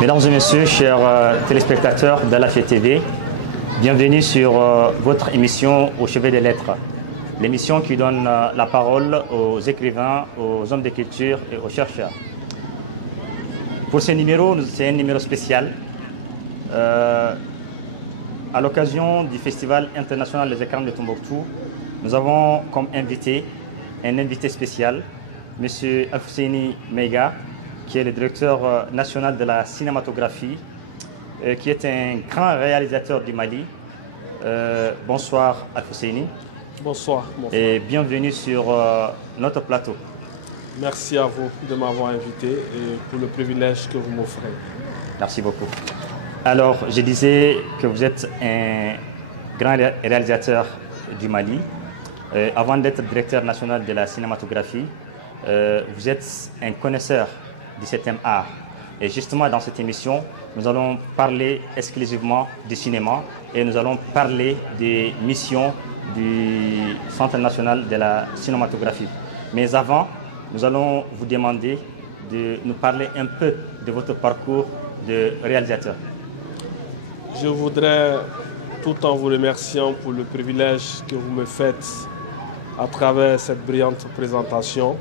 Mesdames et messieurs, chers téléspectateurs d'Alafia TV, bienvenue sur votre émission Au chevet des lettres. L'émission qui donne la parole aux écrivains, aux hommes de culture et aux chercheurs. Pour ce numéro, c'est un numéro spécial. À l'occasion du Festival international des écrivains de Tombouctou, nous avons comme invité un invité spécial, M. Alfousseni Meiga, qui est le directeur national de la cinématographie, qui est un grand réalisateur du Mali. Bonsoir Alfousseni. Bonsoir. Et bienvenue sur notre plateau. Merci à vous de m'avoir invité et pour le privilège que vous m'offrez. Merci beaucoup. Alors, je disais que vous êtes un grand réalisateur du Mali. Avant d'être directeur national de la cinématographie, vous êtes un connaisseur du 7e art. Et justement, dans cette émission, nous allons parler exclusivement du cinéma et nous allons parler des missions du Centre national de la cinématographie. Mais avant, nous allons vous demander de nous parler un peu de votre parcours de réalisateur. Je voudrais, tout en vous remerciant pour le privilège que vous me faites à travers cette brillante présentation,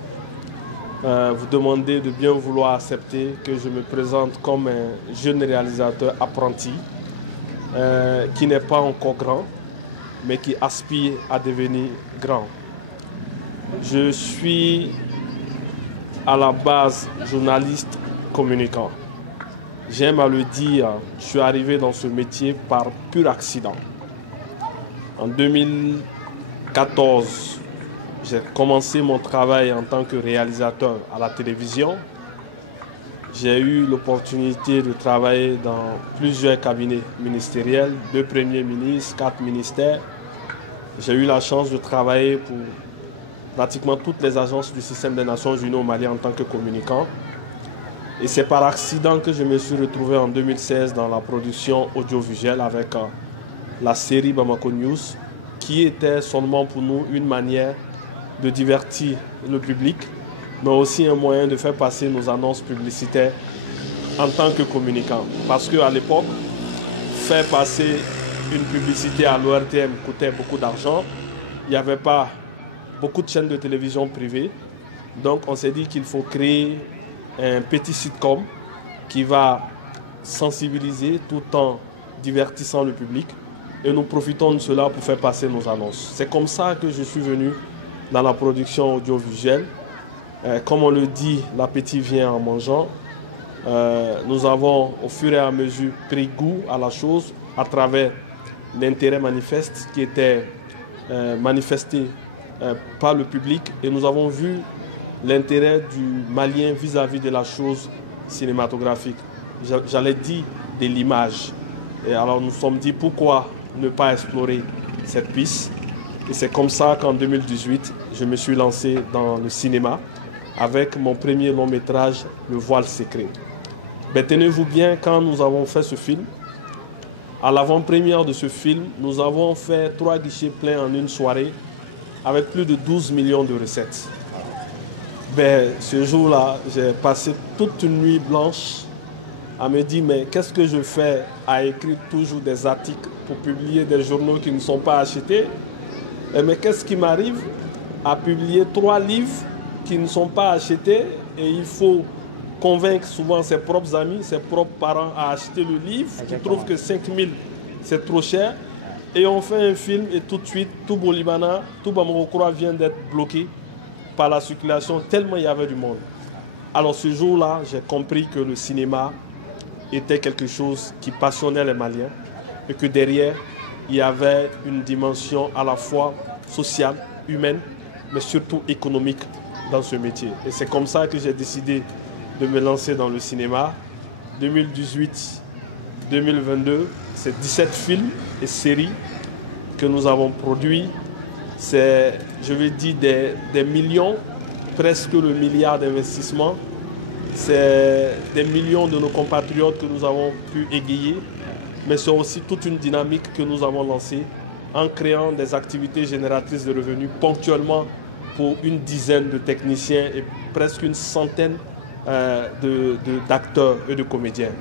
vous demander de bien vouloir accepter que je me présente comme un jeune réalisateur apprenti qui n'est pas encore grand, mais qui aspire à devenir grand. Je suis à la base journaliste communicant. J'aime à le dire, je suis arrivé dans ce métier par pur accident. En 2014, j'ai commencé mon travail en tant que réalisateur à la télévision. J'ai eu l'opportunité de travailler dans plusieurs cabinets ministériels, 2 premiers ministres, 4 ministères. J'ai eu la chance de travailler pour pratiquement toutes les agences du système des Nations Unies au Mali en tant que communicant. Et c'est par accident que je me suis retrouvé en 2016 dans la production audiovisuelle avec la série Bamako News, qui était seulement pour nous une manière de divertir le public, mais aussi un moyen de faire passer nos annonces publicitaires en tant que communicant. Parce qu'à l'époque, faire passer une publicité à l'ORTM coûtait beaucoup d'argent. Il n'y avait pas beaucoup de chaînes de télévision privées. Donc on s'est dit qu'il faut créer un petit sitcom qui va sensibiliser tout en divertissant le public. Et nous profitons de cela pour faire passer nos annonces. C'est comme ça que je suis venu dans la production audiovisuelle. Comme on le dit, l'appétit vient en mangeant. Nous avons au fur et à mesure pris goût à la chose à travers l'intérêt manifeste qui était manifesté par le public. Et nous avons vu l'intérêt du Malien vis-à-vis de la chose cinématographique. J'allais dire de l'image. Et alors nous nous sommes dit pourquoi ne pas explorer cette piste. Et c'est comme ça qu'en 2018, je me suis lancé dans le cinéma avec mon premier long métrage, Le Voile Secret. Mais tenez-vous bien, quand nous avons fait ce film, à l'avant-première de ce film, nous avons fait 3 guichets pleins en une soirée avec plus de 12 millions de recettes. Ben, ce jour-là, j'ai passé toute une nuit blanche à me dire mais qu'est-ce que je fais à écrire toujours des articles pour publier des journaux qui ne sont pas achetés? Mais qu'est-ce qui m'arrive à publier 3 livres qui ne sont pas achetés et il faut convaincre souvent ses propres amis, ses propres parents à acheter le livre, qui trouvent que 5 000 c'est trop cher. Et on fait un film et tout de suite, tout Bolibana, tout Bamako vient d'être bloqué par la circulation tellement il y avait du monde. Alors ce jour-là, j'ai compris que le cinéma était quelque chose qui passionnait les Maliens et que derrière, il y avait une dimension à la fois sociale, humaine, mais surtout économique dans ce métier. Et c'est comme ça que j'ai décidé de me lancer dans le cinéma. 2018-2022, c'est 17 films et séries que nous avons produits. C'est, je vais dire, des millions, presque le milliard d'investissements. c'est des millions de nos compatriotes que nous avons pu égayer, mais c'est aussi toute une dynamique que nous avons lancée en créant des activités génératrices de revenus ponctuellement pour une dizaine de techniciens et presque une centaine d'acteurs et de comédiens.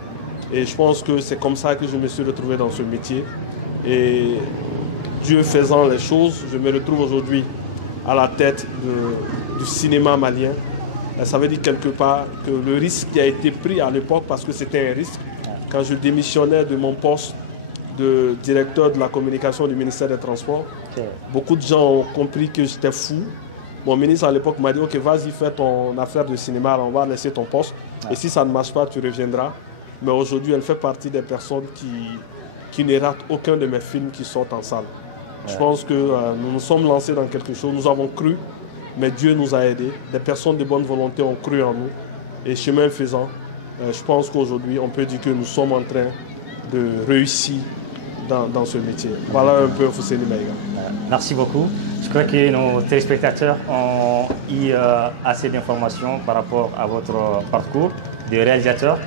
Et je pense que c'est comme ça que je me suis retrouvé dans ce métier. Et Dieu faisant les choses, je me retrouve aujourd'hui à la tête du cinéma malien. Ça veut dire quelque part que le risque qui a été pris à l'époque, parce que c'était un risque, quand je démissionnais de mon poste de directeur de la communication du ministère des Transports, beaucoup de gens ont compris que j'étais fou. Mon ministre à l'époque m'a dit « Ok, vas-y, fais ton affaire de cinéma, on va laisser ton poste. Et si ça ne marche pas, tu reviendras. » Mais aujourd'hui, elle fait partie des personnes qui ne ratent aucun de mes films qui sortent en salle. Je pense que nous nous sommes lancés dans quelque chose, nous avons cru, mais Dieu nous a aidés. Des personnes de bonne volonté ont cru en nous. Et chemin faisant, je pense qu'aujourd'hui, on peut dire que nous sommes en train de réussir dans ce métier. Voilà un peu Fousseni Maïga. Merci beaucoup. Je crois que nos téléspectateurs ont eu assez d'informations par rapport à votre parcours de réalisateur.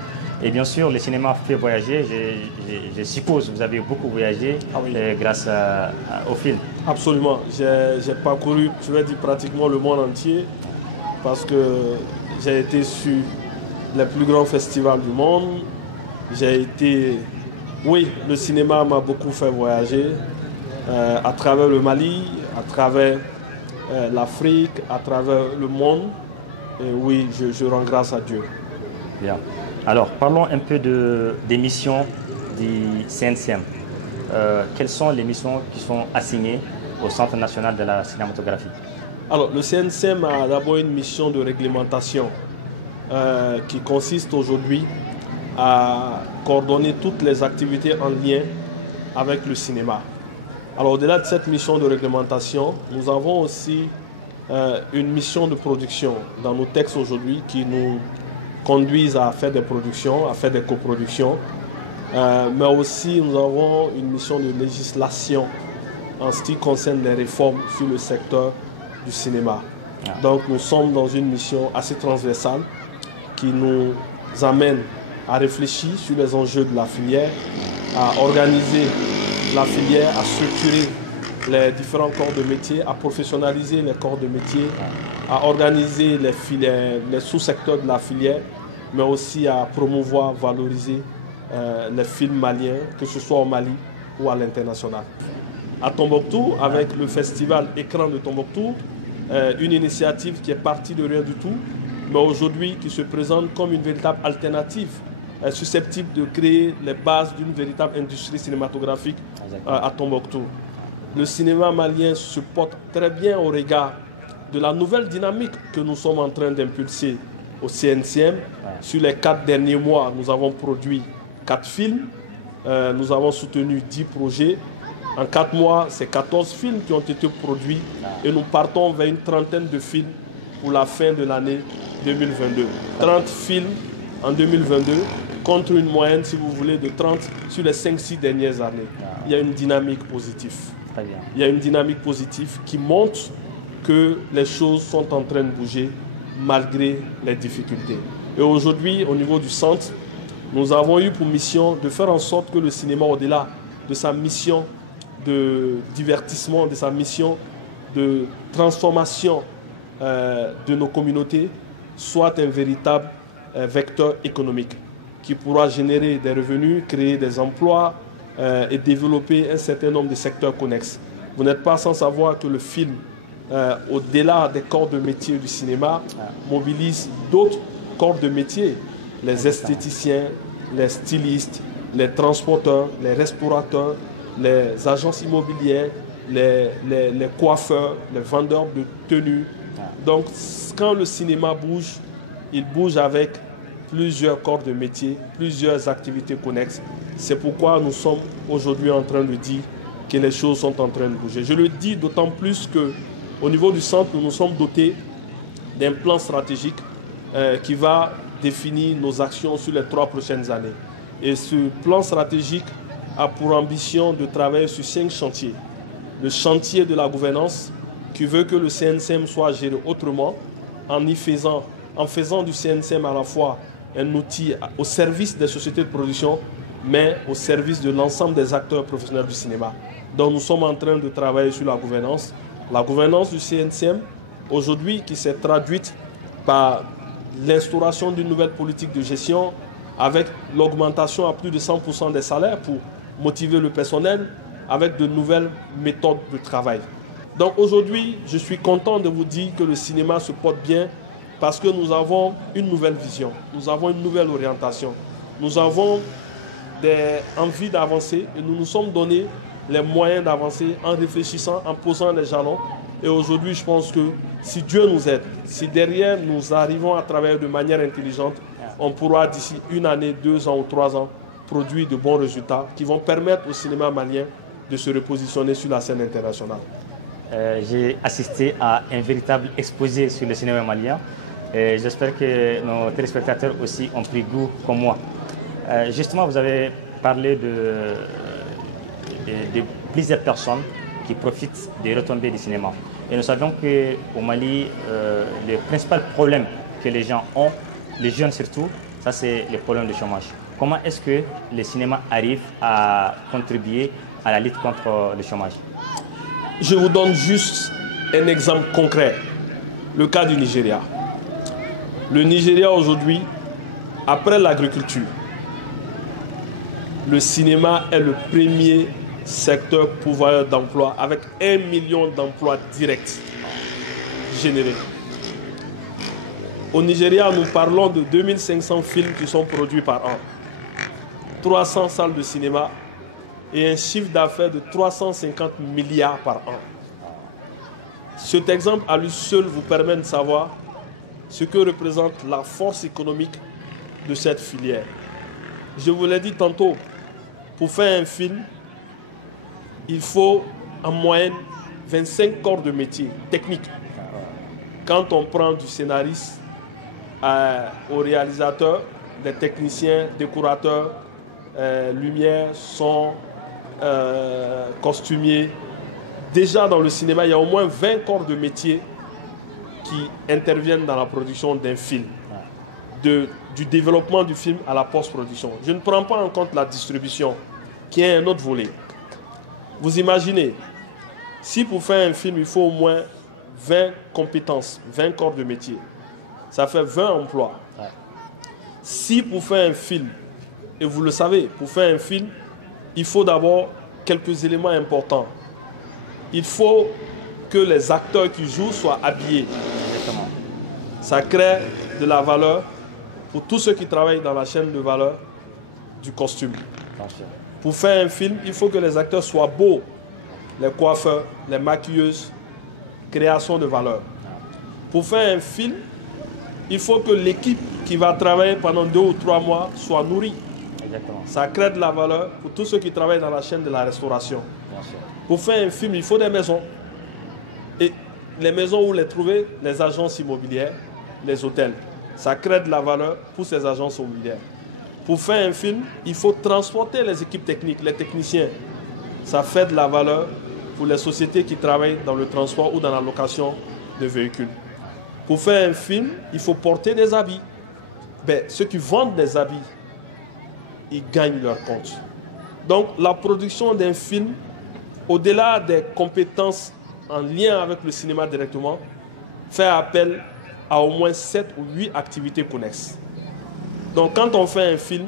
Et bien sûr, le cinéma fait voyager. Je suppose que vous avez beaucoup voyagé grâce au film. Absolument. J'ai parcouru, je vais dire, pratiquement le monde entier parce que j'ai été sur les plus grands festivals du monde. J'ai été... Oui, le cinéma m'a beaucoup fait voyager à travers le Mali, à travers l'Afrique, à travers le monde. Et oui, je rends grâce à Dieu. Bien. Alors, parlons un peu des missions du CNCM. Quelles sont les missions qui sont assignées au Centre national de la cinématographie? Alors, le CNCM a d'abord une mission de réglementation qui consiste aujourd'hui à coordonner toutes les activités en lien avec le cinéma. Alors, au-delà de cette mission de réglementation, nous avons aussi une mission de production dans nos textes aujourd'hui qui nous conduisent à faire des productions, à faire des coproductions. Mais aussi, nous avons une mission de législation en ce qui concerne les réformes sur le secteur du cinéma. Donc, nous sommes dans une mission assez transversale qui nous amène à réfléchir sur les enjeux de la filière, à organiser la filière, à structurer les différents corps de métier, à professionnaliser les corps de métier, à organiser les sous-secteurs de la filière, mais aussi à promouvoir, valoriser les films maliens, que ce soit au Mali ou à l'international. À Tombouctou, avec le festival Écran de Tombouctou, une initiative qui est partie de rien du tout, mais aujourd'hui qui se présente comme une véritable alternative susceptible de créer les bases d'une véritable industrie cinématographique à Tombouctou. Le cinéma malien se porte très bien au regard de la nouvelle dynamique que nous sommes en train d'impulser au CNCM. Sur les 4 derniers mois, nous avons produit 4 films, nous avons soutenu 10 projets. En 4 mois, c'est 14 films qui ont été produits et nous partons vers une trentaine de films pour la fin de l'année 2022. 30 films en 2022 contre une moyenne, si vous voulez, de 30 sur les 5-6 dernières années. Il y a une dynamique positive. Très bien. Il y a une dynamique positive qui montre que les choses sont en train de bouger malgré les difficultés. Et aujourd'hui, au niveau du centre, nous avons eu pour mission de faire en sorte que le cinéma, au-delà de sa mission de divertissement, de sa mission de transformation de nos communautés, soit un véritable vecteur économique qui pourra générer des revenus, créer des emplois et développer un certain nombre de secteurs connexes. Vous n'êtes pas sans savoir que le film, au-delà des corps de métier du cinéma, mobilise d'autres corps de métier, les esthéticiens, les stylistes, les transporteurs, les restaurateurs, les agences immobilières, les coiffeurs, les vendeurs de tenues. Donc, quand le cinéma bouge, il bouge avec plusieurs corps de métier, plusieurs activités connexes. C'est pourquoi nous sommes aujourd'hui en train de dire que les choses sont en train de bouger. Je le dis d'autant plus qu'au niveau du centre, nous nous sommes dotés d'un plan stratégique qui va définir nos actions sur les 3 prochaines années. Et ce plan stratégique a pour ambition de travailler sur 5 chantiers. Le chantier de la gouvernance, qui veut que le CNCM soit géré autrement, en en faisant du CNCM à la fois un outil au service des sociétés de production, mais au service de l'ensemble des acteurs professionnels du cinéma. Donc nous sommes en train de travailler sur la gouvernance. La gouvernance du CNCM, aujourd'hui, qui s'est traduite par l'instauration d'une nouvelle politique de gestion avec l'augmentation à plus de 100% des salaires pour motiver le personnel, avec de nouvelles méthodes de travail. Donc aujourd'hui, je suis content de vous dire que le cinéma se porte bien parce que nous avons une nouvelle vision, nous avons une nouvelle orientation, nous avons envie d'avancer et nous nous sommes donné les moyens d'avancer en réfléchissant, en posant les jalons. Et aujourd'hui, je pense que si Dieu nous aide, si derrière nous arrivons à travailler de manière intelligente, on pourra d'ici 1 année, 2 ans ou 3 ans produire de bons résultats qui vont permettre au cinéma malien de se repositionner sur la scène internationale. J'ai assisté à un véritable exposé sur le cinéma malien. J'espère que nos téléspectateurs aussi ont pris goût comme moi. Justement, vous avez parlé de plusieurs personnes qui profitent des retombées du cinéma. Et nous savons qu'au Mali, le principal problème que les gens ont, les jeunes surtout, ça c'est le problème du chômage. Comment est-ce que le cinéma arrive à contribuer à la lutte contre le chômage? Je vous donne juste un exemple concret, le cas du Nigeria. Le Nigeria aujourd'hui, après l'agriculture, le cinéma est le premier secteur pourvoyeur d'emplois avec 1 million d'emplois directs générés. Au Nigeria, nous parlons de 2500 films qui sont produits par an, 300 salles de cinéma et un chiffre d'affaires de 350 milliards par an. Cet exemple à lui seul vous permet de savoir ce que représente la force économique de cette filière. Je vous l'ai dit tantôt, pour faire un film, il faut en moyenne 25 corps de métier techniques. Quand on prend du scénariste au réalisateur, des techniciens, décorateurs, lumière, son, costumier. Déjà dans le cinéma, il y a au moins 20 corps de métier qui interviennent dans la production d'un film. Du développement du film à la post-production. Je ne prends pas en compte la distribution, qui est un autre volet. Vous imaginez, si pour faire un film, il faut au moins 20 compétences, 20 corps de métier, ça fait 20 emplois. Si pour faire un film, et vous le savez, pour faire un film, il faut d'abord quelques éléments importants. Il faut que les acteurs qui jouent soient habillés. Ça crée de la valeur pour tous ceux qui travaillent dans la chaîne de valeur du costume. Pour faire un film, il faut que les acteurs soient beaux. Les coiffeurs, les maquilleuses, création de valeur. Pour faire un film, il faut que l'équipe qui va travailler pendant 2 ou 3 mois soit nourrie. Exactement. Ça crée de la valeur pour tous ceux qui travaillent dans la chaîne de la restauration. Pour faire un film, il faut des maisons. Et les maisons où les trouver, les agences immobilières, les hôtels. Ça crée de la valeur pour ces agences immobilières. Pour faire un film, il faut transporter les équipes techniques, les techniciens. Ça fait de la valeur pour les sociétés qui travaillent dans le transport ou dans la location de véhicules. Pour faire un film, il faut porter des habits. Ben, ceux qui vendent des habits, ils gagnent leur compte. Donc la production d'un film, au-delà des compétences en lien avec le cinéma directement, fait appel à au moins 7 ou 8 activités connexes. Donc quand on fait un film,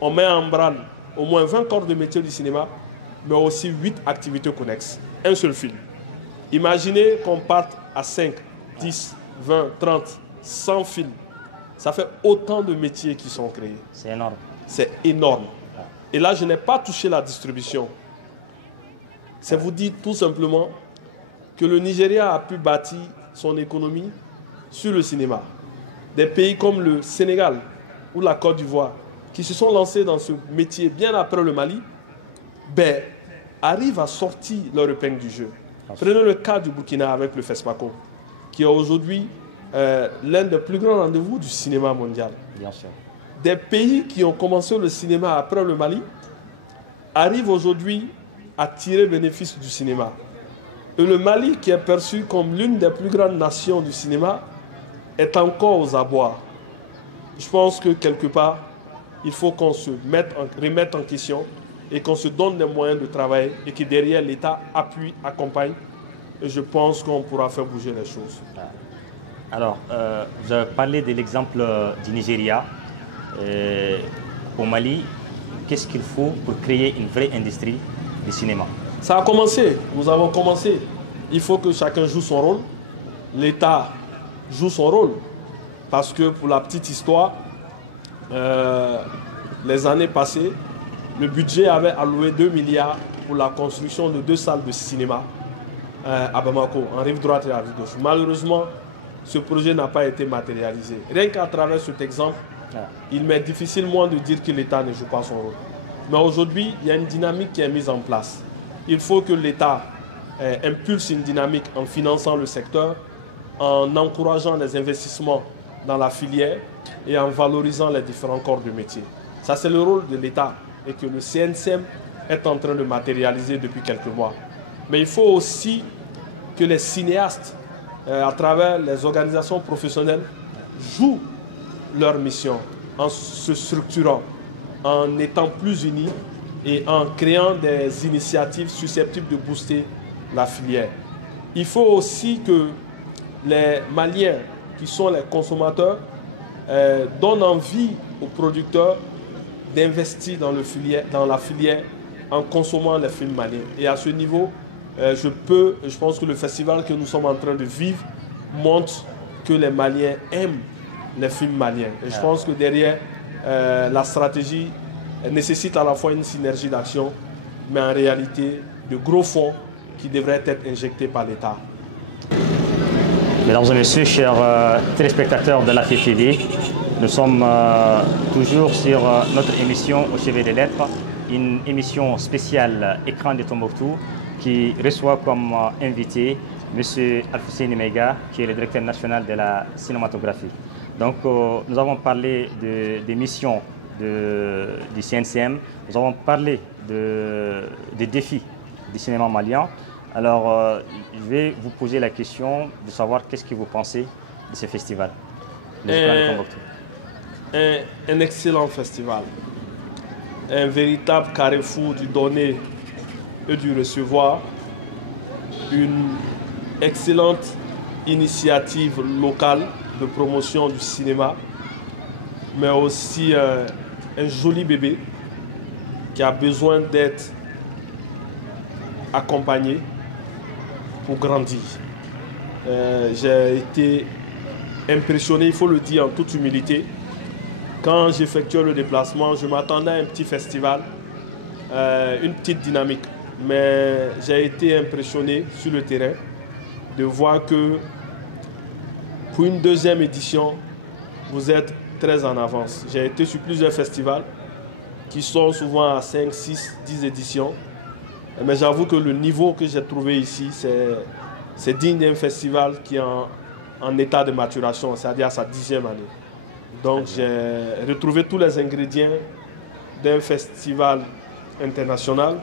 on met en branle au moins 20 corps de métier du cinéma, mais aussi 8 activités connexes. Un seul film. Imaginez qu'on parte à 5, 10, 20, 30, 100 films. Ça fait autant de métiers qui sont créés. C'est énorme. C'est énorme. Et là, je n'ai pas touché la distribution. C'est vous dire tout simplement que le Nigeria a pu bâtir son économie sur le cinéma. Des pays comme le Sénégal ou la Côte d'Ivoire, qui se sont lancés dans ce métier bien après le Mali, ben, arrivent à sortir leur épingle du jeu. Prenez le cas du Burkina avec le FESPACO, qui est aujourd'hui l'un des plus grands rendez-vous du cinéma mondial. Bien sûr. Des pays qui ont commencé le cinéma après le Mali arrivent aujourd'hui à tirer bénéfice du cinéma. Et le Mali, qui est perçu comme l'une des plus grandes nations du cinéma, est encore aux abois. Je pense que quelque part, il faut qu'on se remette en question et qu'on se donne les moyens de travailler et que derrière l'État appuie, accompagne. Et je pense qu'on pourra faire bouger les choses. Alors, vous avez parlé de l'exemple du Nigeria. Au Mali, qu'est-ce qu'il faut pour créer une vraie industrie du cinéma? Ça a commencé, nous avons commencé. Il faut que chacun joue son rôle. L'État joue son rôle. Parce que pour la petite histoire, les années passées, le budget avait alloué 2 milliards pour la construction de 2 salles de cinéma à Bamako, en rive droite et en rive gauche. Malheureusement, ce projet n'a pas été matérialisé. Rien qu'à travers cet exemple, il m'est difficilement de dire que l'État ne joue pas son rôle. Mais aujourd'hui, il y a une dynamique qui est mise en place. Il faut que l'État impulse une dynamique en finançant le secteur, en encourageant les investissements dans la filière et en valorisant les différents corps de métier. Ça, c'est le rôle de l'État et que le CNCM est en train de matérialiser depuis quelques mois. Mais il faut aussi que les cinéastes, à travers les organisations professionnelles, jouent leur mission en se structurant, en étant plus unis et en créant des initiatives susceptibles de booster la filière. Il faut aussi que les Maliens, qui sont les consommateurs, donnent envie aux producteurs d'investir dans la filière en consommant les films maliens. Et à ce niveau, je pense que le festival que nous sommes en train de vivre montre que les Maliens aiment les films maliens. Et je pense que derrière, la stratégie nécessite à la fois une synergie d'action, mais en réalité de gros fonds qui devraient être injectés par l'État. Mesdames et messieurs, chers téléspectateurs de la TTV, nous sommes toujours sur notre émission Au chevet des lettres, une émission spéciale Écran de Tombouctou qui reçoit comme invité M. Alfousseni Meiga, qui est le directeur national de la cinématographie. Donc, nous avons parlé des missions du CNCM, nous avons parlé des défis du cinéma malien. Alors, je vais vous poser la question de savoir qu'est-ce que vous pensez de ce festival. Un excellent festival, un véritable carrefour du donner et du recevoir, une excellente initiative locale de promotion du cinéma, mais aussi un joli bébé qui a besoin d'être accompagné pour grandir. J'ai été impressionné, il faut le dire en toute humilité. Quand j'effectuais le déplacement, je m'attendais à un petit festival, une petite dynamique. Mais j'ai été impressionné sur le terrain de voir que pour une deuxième édition, vous êtes très en avance. J'ai été sur plusieurs festivals qui sont souvent à 5, 6, 10 éditions. Mais j'avoue que le niveau que j'ai trouvé ici, c'est digne d'un festival qui est en état de maturation, c'est-à-dire à sa 10e année. Donc j'ai retrouvé tous les ingrédients d'un festival international,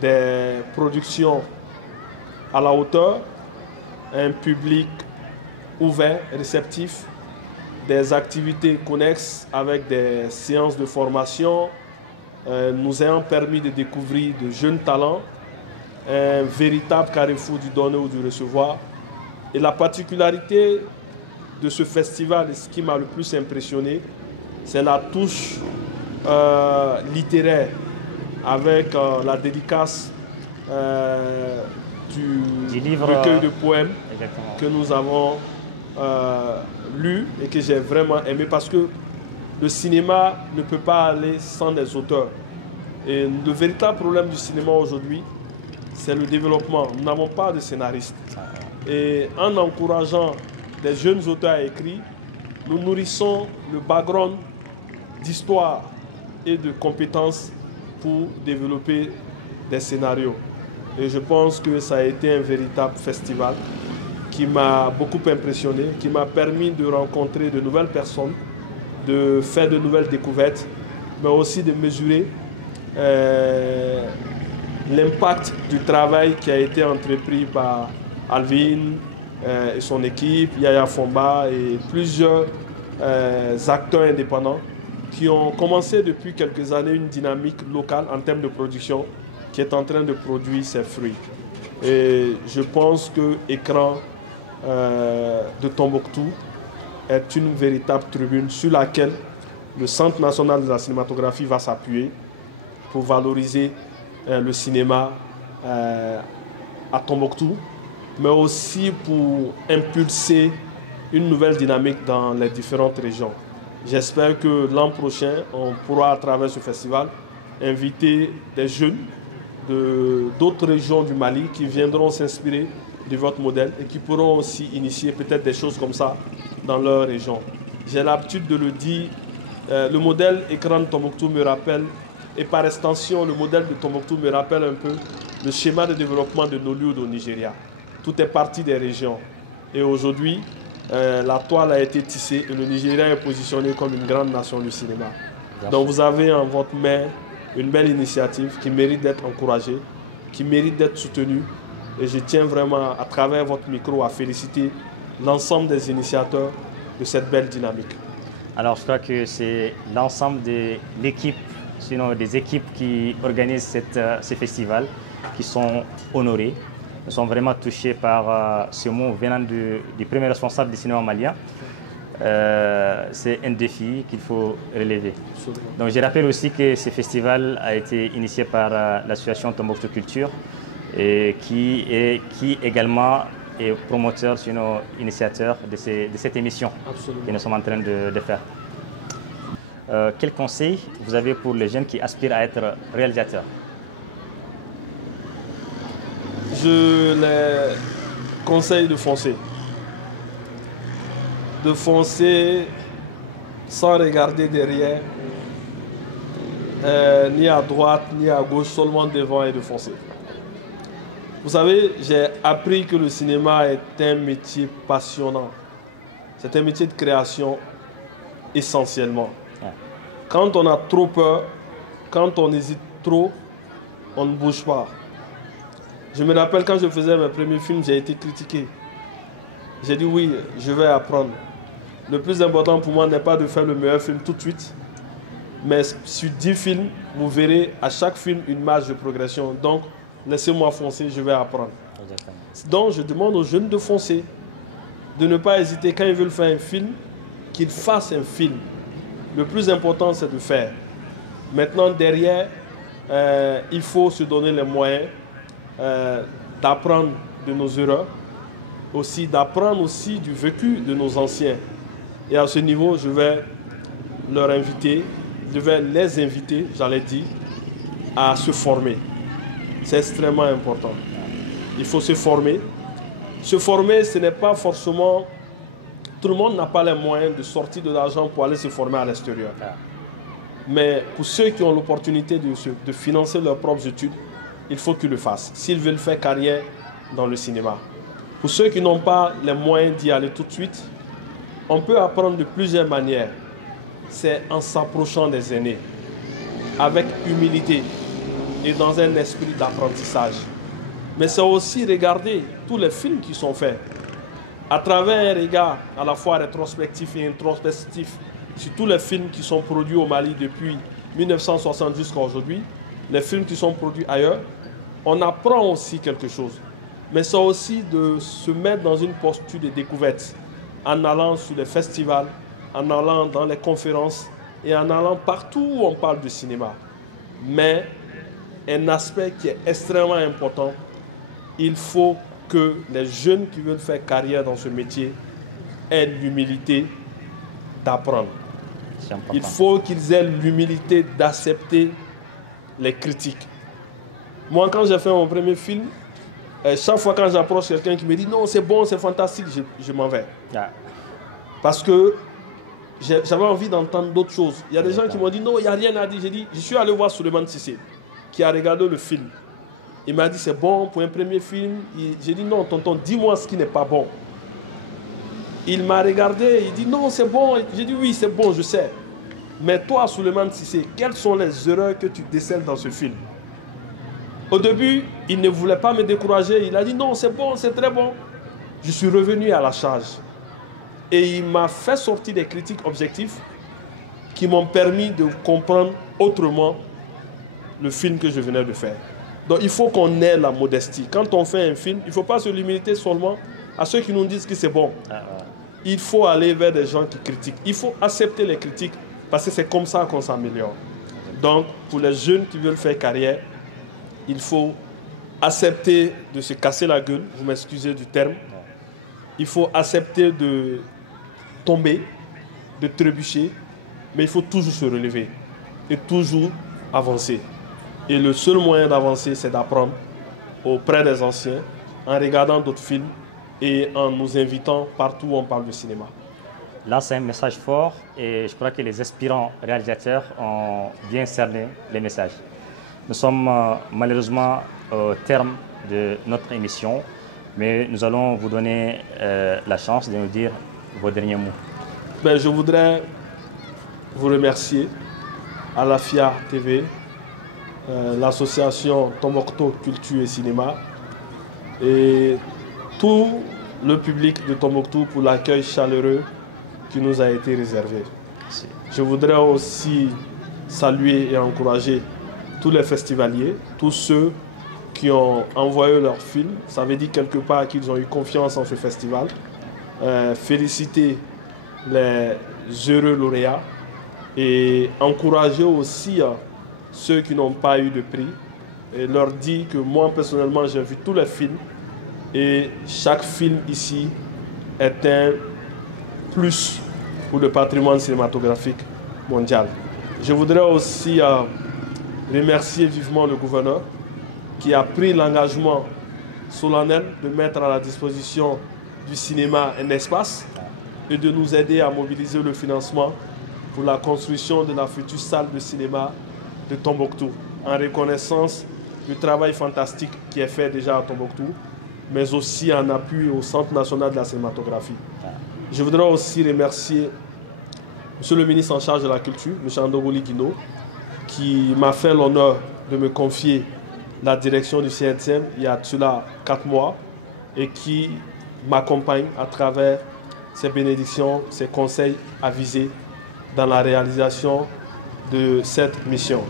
des productions à la hauteur, un public ouvert, réceptif, des activités connexes avec des séances de formation, nous ayant permis de découvrir de jeunes talents, un véritable carrefour du donner ou du recevoir. Et la particularité de ce festival, et ce qui m'a le plus impressionné, c'est la touche littéraire avec la dédicace du livre, recueil de poèmes que nous avons lu et que j'ai vraiment aimé parce que le cinéma ne peut pas aller sans les auteurs. Et le véritable problème du cinéma aujourd'hui, c'est le développement. Nous n'avons pas de scénaristes. Et en encourageant des jeunes auteurs à écrire, nous nourrissons le background d'histoire et de compétences pour développer des scénarios. Et je pense que ça a été un véritable festival qui m'a beaucoup impressionné, qui m'a permis de rencontrer de nouvelles personnes, de faire de nouvelles découvertes, mais aussi de mesurer l'impact du travail qui a été entrepris par Alvin, et son équipe, Yaya Fomba et plusieurs acteurs indépendants qui ont commencé depuis quelques années une dynamique locale en termes de production qui est en train de produire ses fruits. Et je pense que l'écran de Tombouctou est une véritable tribune sur laquelle le Centre national de la cinématographie va s'appuyer pour valoriser le cinéma à Tombouctou, mais aussi pour impulser une nouvelle dynamique dans les différentes régions. J'espère que l'an prochain, on pourra à travers ce festival inviter des jeunes d'autres régions du Mali qui viendront s'inspirer de votre modèle et qui pourront aussi initier peut-être des choses comme ça dans leur région. J'ai l'habitude de le dire, le modèle écran de Tombouctou me rappelle, et par extension le modèle de Tombouctou me rappelle un peu le schéma de développement de Nollywood au Nigeria. Tout est parti des régions et aujourd'hui la toile a été tissée et le Nigeria est positionné comme une grande nation du cinéma. Donc vous avez en votre main une belle initiative qui mérite d'être encouragée, qui mérite d'être soutenue. Et je tiens vraiment, à travers votre micro, à féliciter l'ensemble des initiateurs de cette belle dynamique. Alors, je crois que c'est l'ensemble de l'équipe, sinon des équipes qui organisent ce festival, qui sont honorés. Nous sommes vraiment touchés par ce mot venant du premier responsable du cinéma malien. C'est un défi qu'il faut relever. Donc, je rappelle aussi que ce festival a été initié par l'association Tombouctou Culture et qui également est promoteur, sinon initiateur de cette émission. Absolument. Que nous sommes en train de faire. Quel conseil vous avez pour les jeunes qui aspirent à être réalisateurs? Je les conseille de foncer. De foncer sans regarder derrière, ni à droite, ni à gauche, seulement devant et de foncer. Vous savez, j'ai appris que le cinéma est un métier passionnant. C'est un métier de création essentiellement. Quand on a trop peur, quand on hésite trop, on ne bouge pas. Je me rappelle quand je faisais mes premiers films, j'ai été critiqué. J'ai dit oui, je vais apprendre. Le plus important pour moi n'est pas de faire le meilleur film tout de suite, mais sur 10 films, vous verrez à chaque film une marge de progression. Donc, laissez-moi foncer, je vais apprendre. Exactement. Donc, je demande aux jeunes de foncer, de ne pas hésiter quand ils veulent faire un film, qu'ils fassent un film. Le plus important, c'est de faire. Maintenant, derrière, il faut se donner les moyens d'apprendre de nos erreurs, aussi d'apprendre aussi du vécu de nos anciens. Et à ce niveau, je vais les inviter, j'allais dire, à se former. C'est extrêmement important. Il faut se former. Se former, ce n'est pas forcément... Tout le monde n'a pas les moyens de sortir de l'argent pour aller se former à l'extérieur. Mais pour ceux qui ont l'opportunité de financer leurs propres études, il faut qu'ils le fassent, s'ils veulent faire carrière dans le cinéma. Pour ceux qui n'ont pas les moyens d'y aller tout de suite, on peut apprendre de plusieurs manières. C'est en s'approchant des aînés, avec humilité et dans un esprit d'apprentissage. Mais c'est aussi regarder tous les films qui sont faits, à travers un regard à la fois rétrospectif et introspectif sur tous les films qui sont produits au Mali depuis 1960 jusqu'à aujourd'hui, les films qui sont produits ailleurs, on apprend aussi quelque chose. Mais c'est aussi de se mettre dans une posture de découverte, en allant sur les festivals, en allant dans les conférences et en allant partout où on parle de cinéma. Mais un aspect qui est extrêmement important, il faut que les jeunes qui veulent faire carrière dans ce métier aient l'humilité d'apprendre. Il faut qu'ils aient l'humilité d'accepter les critiques. Moi, quand j'ai fait mon premier film, chaque fois quand j'approche quelqu'un qui me dit non, c'est bon, c'est fantastique, je m'en vais. Parce que j'avais envie d'entendre d'autres choses. Il y a des gens qui m'ont dit non, il n'y a rien à dire. J'ai dit, je suis allé voir Souleymane Cissé, qui a regardé le film. Il m'a dit c'est bon pour un premier film. J'ai dit non, tonton, dis-moi ce qui n'est pas bon. Il m'a regardé, il dit non, c'est bon. J'ai dit oui, c'est bon, je sais. Mais toi, Souleymane Cissé, quelles sont les erreurs que tu décèles dans ce film? Au début, il ne voulait pas me décourager. Il a dit non, c'est bon, c'est très bon. je suis revenu à la charge. Et il m'a fait sortir des critiques objectives qui m'ont permis de comprendre autrement le film que je venais de faire. Donc il faut qu'on ait la modestie. Quand on fait un film, il ne faut pas se limiter seulement à ceux qui nous disent que c'est bon. Il faut aller vers des gens qui critiquent. Il faut accepter les critiques parce que c'est comme ça qu'on s'améliore. Donc pour les jeunes qui veulent faire carrière, il faut accepter de se casser la gueule, vous m'excusez du terme. Il faut accepter de tomber, de trébucher, mais il faut toujours se relever et toujours avancer. Et le seul moyen d'avancer, c'est d'apprendre auprès des anciens, en regardant d'autres films et en nous invitant partout où on parle de cinéma. Là, c'est un message fort et je crois que les aspirants réalisateurs ont bien cerné les messages. Nous sommes malheureusement au terme de notre émission, mais nous allons vous donner la chance de nous dire vos derniers mots. Ben, je voudrais vous remercier à la FIA TV, l'association Tombouctou Culture et Cinéma et tout le public de Tombouctou pour l'accueil chaleureux qui nous a été réservé. Merci. Je voudrais aussi saluer et encourager tous les festivaliers, tous ceux qui ont envoyé leurs films. Ça veut dire quelque part qu'ils ont eu confiance en ce festival. Féliciter les heureux lauréats et encourager aussi ceux qui n'ont pas eu de prix et leur dire que moi personnellement j'ai vu tous les films et chaque film ici est un plus pour le patrimoine cinématographique mondial. Je voudrais aussi remercier vivement le gouverneur qui a pris l'engagement solennel de mettre à la disposition du cinéma un espace et de nous aider à mobiliser le financement pour la construction de la future salle de cinéma de Tombouctou, en reconnaissance du travail fantastique qui est fait déjà à Tombouctou, mais aussi en appui au Centre national de la cinématographie. Je voudrais aussi remercier M. le ministre en charge de la culture, M. Andogoli Guino, qui m'a fait l'honneur de me confier la direction du CNCM il y a cela 4 mois et qui m'accompagne à travers ses bénédictions, ses conseils avisés dans la réalisation de cette mission.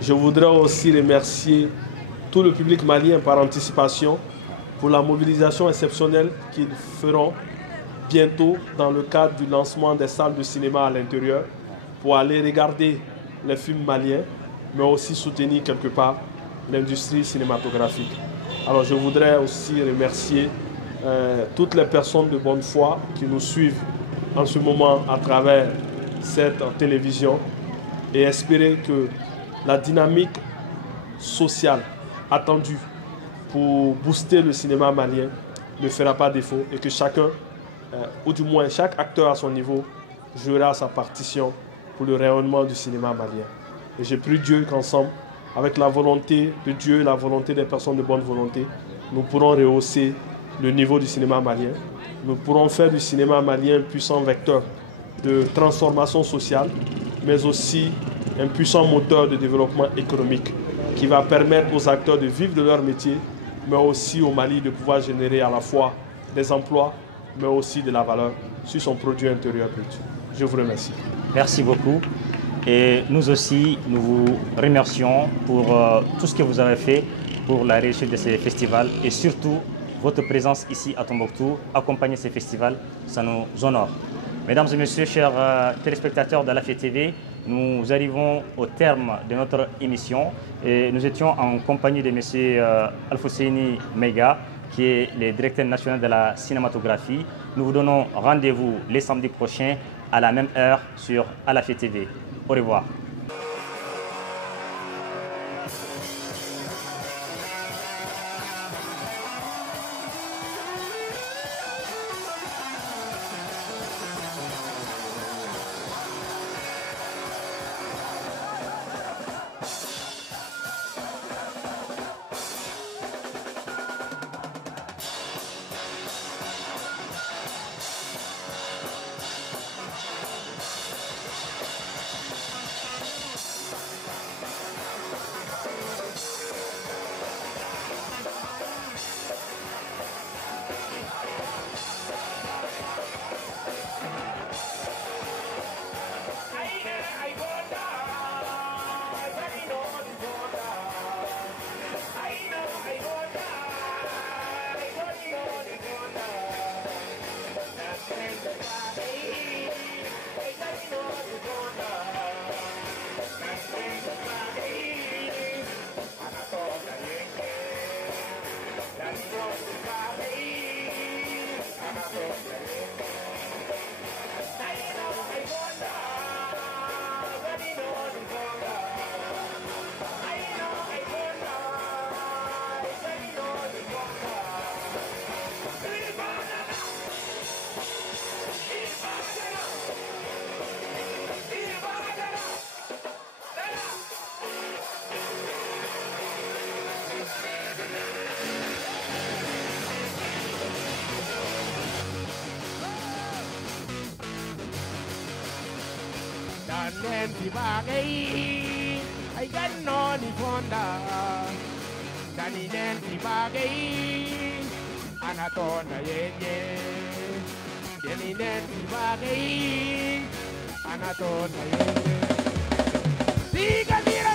Je voudrais aussi remercier tout le public malien par anticipation pour la mobilisation exceptionnelle qu'ils feront bientôt dans le cadre du lancement des salles de cinéma à l'intérieur pour aller regarder les films maliens, mais aussi soutenir quelque part l'industrie cinématographique. Alors je voudrais aussi remercier toutes les personnes de bonne foi qui nous suivent en ce moment à travers cette télévision et espérer que la dynamique sociale attendue pour booster le cinéma malien ne fera pas défaut et que chacun, ou du moins chaque acteur à son niveau, jouera sa partition pour le rayonnement du cinéma malien. Et j'ai pris Dieu qu'ensemble, avec la volonté de Dieu et la volonté des personnes de bonne volonté, nous pourrons rehausser le niveau du cinéma malien. Nous pourrons faire du cinéma malien un puissant vecteur de transformation sociale, mais aussi un puissant moteur de développement économique qui va permettre aux acteurs de vivre de leur métier, mais aussi au Mali de pouvoir générer à la fois des emplois, mais aussi de la valeur sur son produit intérieur brut. Je vous remercie. Merci beaucoup. Et nous aussi, nous vous remercions pour tout ce que vous avez fait pour la réussite de ces festivals et surtout votre présence ici à Tombouctou, accompagner ces festivals, ça nous honore. Mesdames et messieurs, chers téléspectateurs de la TV, nous arrivons au terme de notre émission et nous étions en compagnie de M. Alfousseini Meiga, qui est le directeur national de la cinématographie. Nous vous donnons rendez-vous les samedis prochains à la même heure sur Alafé TV. Au revoir. Gannen ti bagay ay ganno ni fonda Daninen ti bagay anatonda yenye Daninen ti bagay anatonda yenye Diga tira